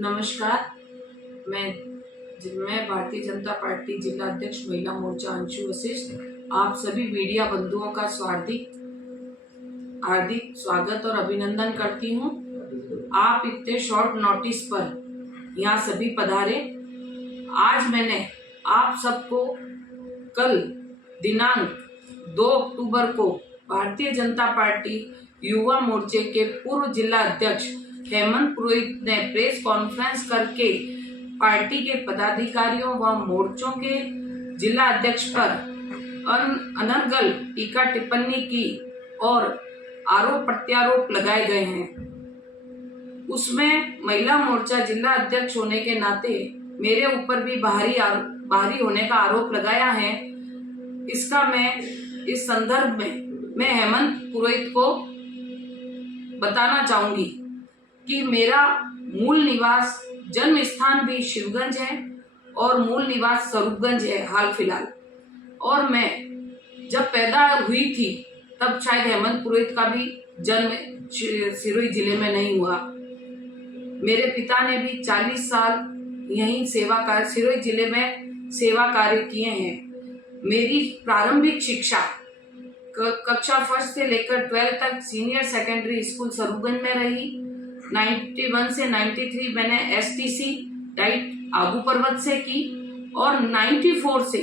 नमस्कार। मैं भारतीय जनता पार्टी जिला अध्यक्ष महिला मोर्चा अंशु वशिष्ठ आप सभी मीडिया बंधुओं का हार्दिक स्वागत और अभिनंदन करती हूँ। आप इतने शॉर्ट नोटिस पर यहाँ सभी पधारे। आज मैंने आप सबको कल दिनांक 2 अक्टूबर को भारतीय जनता पार्टी युवा मोर्चे के पूर्व जिला अध्यक्ष हेमंत पुरोहित ने प्रेस कॉन्फ्रेंस करके पार्टी के पदाधिकारियों व मोर्चों के जिला अध्यक्ष पर अनर्गल टीका टिप्पणी की और आरोप प्रत्यारोप लगाए गए हैं। उसमें महिला मोर्चा जिला अध्यक्ष होने के नाते मेरे ऊपर भी बाहरी होने का आरोप लगाया है। इसका मैं इस संदर्भ में मैं हेमंत पुरोहित को बताना चाहूंगी कि मेरा मूल निवास जन्म स्थान भी शिवगंज है और मूल निवास स्वरूपगंज है हाल फिलहाल। और मैं जब पैदा हुई थी तब शायद हेमंत पुरोहित का भी जन्म सिरोही जिले में नहीं हुआ। मेरे पिता ने भी 40 साल यहीं सिरोही जिले में सेवा कार्य किए हैं। मेरी प्रारंभिक शिक्षा कक्षा 1 से लेकर 12 तक सीनियर सेकेंडरी स्कूल स्वरूपगंज में रही। 91 से 93 मैंने STC डाइट आबू पर्वत से की और 94 से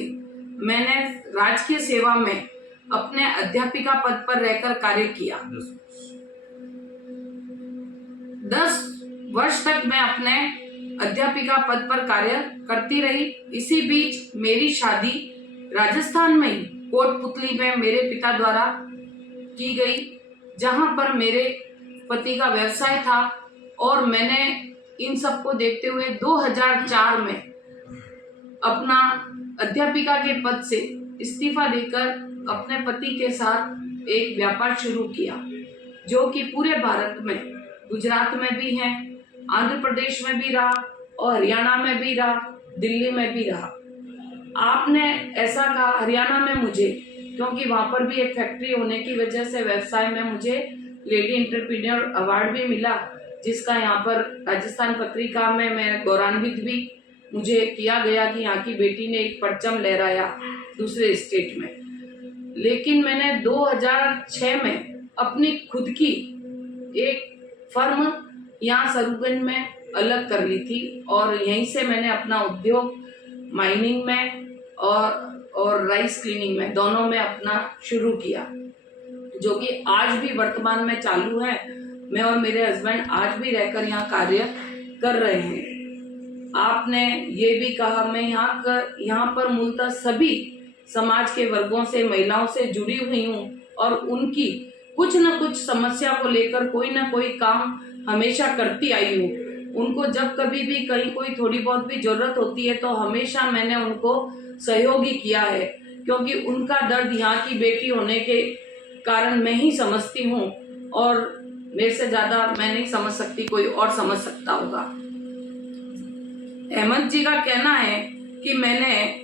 मैंने राजकीय सेवा में अपने अध्यापिका पद पर रहकर कार्य किया। 10 वर्ष तक मैं अपने अध्यापिका पद पर कार्य करती रही। इसी बीच मेरी शादी राजस्थान में ही कोटपुतली में मेरे पिता द्वारा की गई, जहां पर मेरे पति का व्यवसाय था। और मैंने इन सब को देखते हुए 2004 में अपना अध्यापिका के पद से इस्तीफा देकर अपने पति के साथ एक व्यापार शुरू किया, जो कि पूरे भारत में गुजरात में भी है, आंध्र प्रदेश में भी रहा और हरियाणा में भी रहा, दिल्ली में भी रहा। आपने ऐसा कहा हरियाणा में मुझे, क्योंकि वहां पर भी एक फैक्ट्री होने की वजह से व्यवसाय में मुझे लेडी एंटरप्रेन्योर अवार्ड भी मिला, जिसका यहाँ पर राजस्थान पत्रिका में मैं गौरवान्वित भी मुझे किया गया कि यहाँ की बेटी ने एक परचम लहराया दूसरे स्टेट में। लेकिन मैंने 2006 में अपनी खुद की एक फर्म यहाँ स्वरूपगंज में अलग कर ली थी और यहीं से मैंने अपना उद्योग माइनिंग में और राइस क्लीनिंग में दोनों में अपना शुरू किया, जो कि आज भी वर्तमान में चालू है। मैं और मेरे हस्बैंड आज भी रहकर यहाँ कार्य कर रहे हैं। आपने ये भी कहा, मैं यहाँ पर मूलतः सभी समाज के वर्गों से महिलाओं से जुड़ी हुई हूँ और उनकी कुछ न कुछ समस्या को लेकर कोई ना कोई काम हमेशा करती आई हूँ। उनको जब कभी भी कहीं कोई थोड़ी बहुत भी जरूरत होती है तो हमेशा मैंने उनको सहयोगी किया है, क्योंकि उनका दर्द यहाँ की बेटी होने के कारण मैं ही समझती हूँ और मेरे से ज्यादा मैं नहीं समझ सकती, कोई और समझ सकता होगा। हेमंत जी का कहना है कि मैंने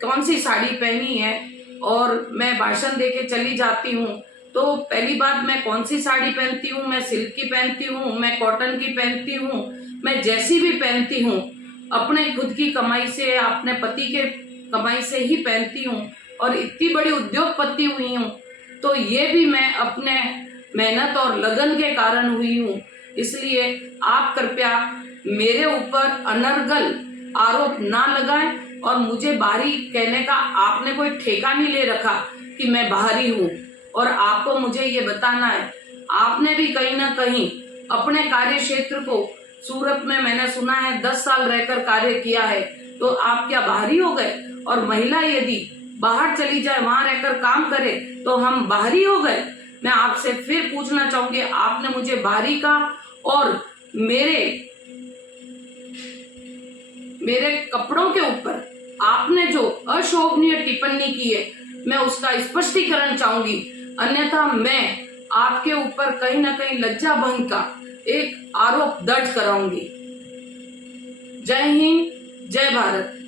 कौन सी साड़ी पहनी है और मैं भाषण देके चली जाती हूँ। तो पहली बात, मैं कौन सी साड़ी पहनती हूँ? मैं सिल्क की पहनती हूँ, मैं कॉटन की पहनती हूँ, मैं जैसी भी पहनती हूँ अपने खुद की कमाई से, अपने पति के कमाई से ही पहनती हूँ और इतनी बड़ी उद्योगपति हुई हूँ तो ये भी मैं अपने मेहनत और लगन के कारण हुई हूँ। इसलिए आप कृपया मेरे ऊपर अनर्गल आरोप ना लगाएं और मुझे बाहरी कहने का आपने कोई ठेका नहीं ले रखा कि मैं बाहरी हूँ। और आपको मुझे ये बताना है, आपने भी कहीं ना कहीं अपने कार्य क्षेत्र को सूरत में मैंने सुना है 10 साल रहकर कार्य किया है, तो आप क्या बाहरी हो गए? और महिला यदि बाहर चली जाए, वहां रहकर काम करे तो हम बाहरी हो गए? मैं आपसे फिर पूछना चाहूंगी, आपने मुझे बाहरी का और मेरे कपड़ों के ऊपर आपने जो अशोभनीय टिप्पणी की है, मैं उसका स्पष्टीकरण चाहूंगी, अन्यथा मैं आपके ऊपर कहीं ना कहीं लज्जा भंग का एक आरोप दर्ज कराऊंगी। जय हिंद, जय भारत।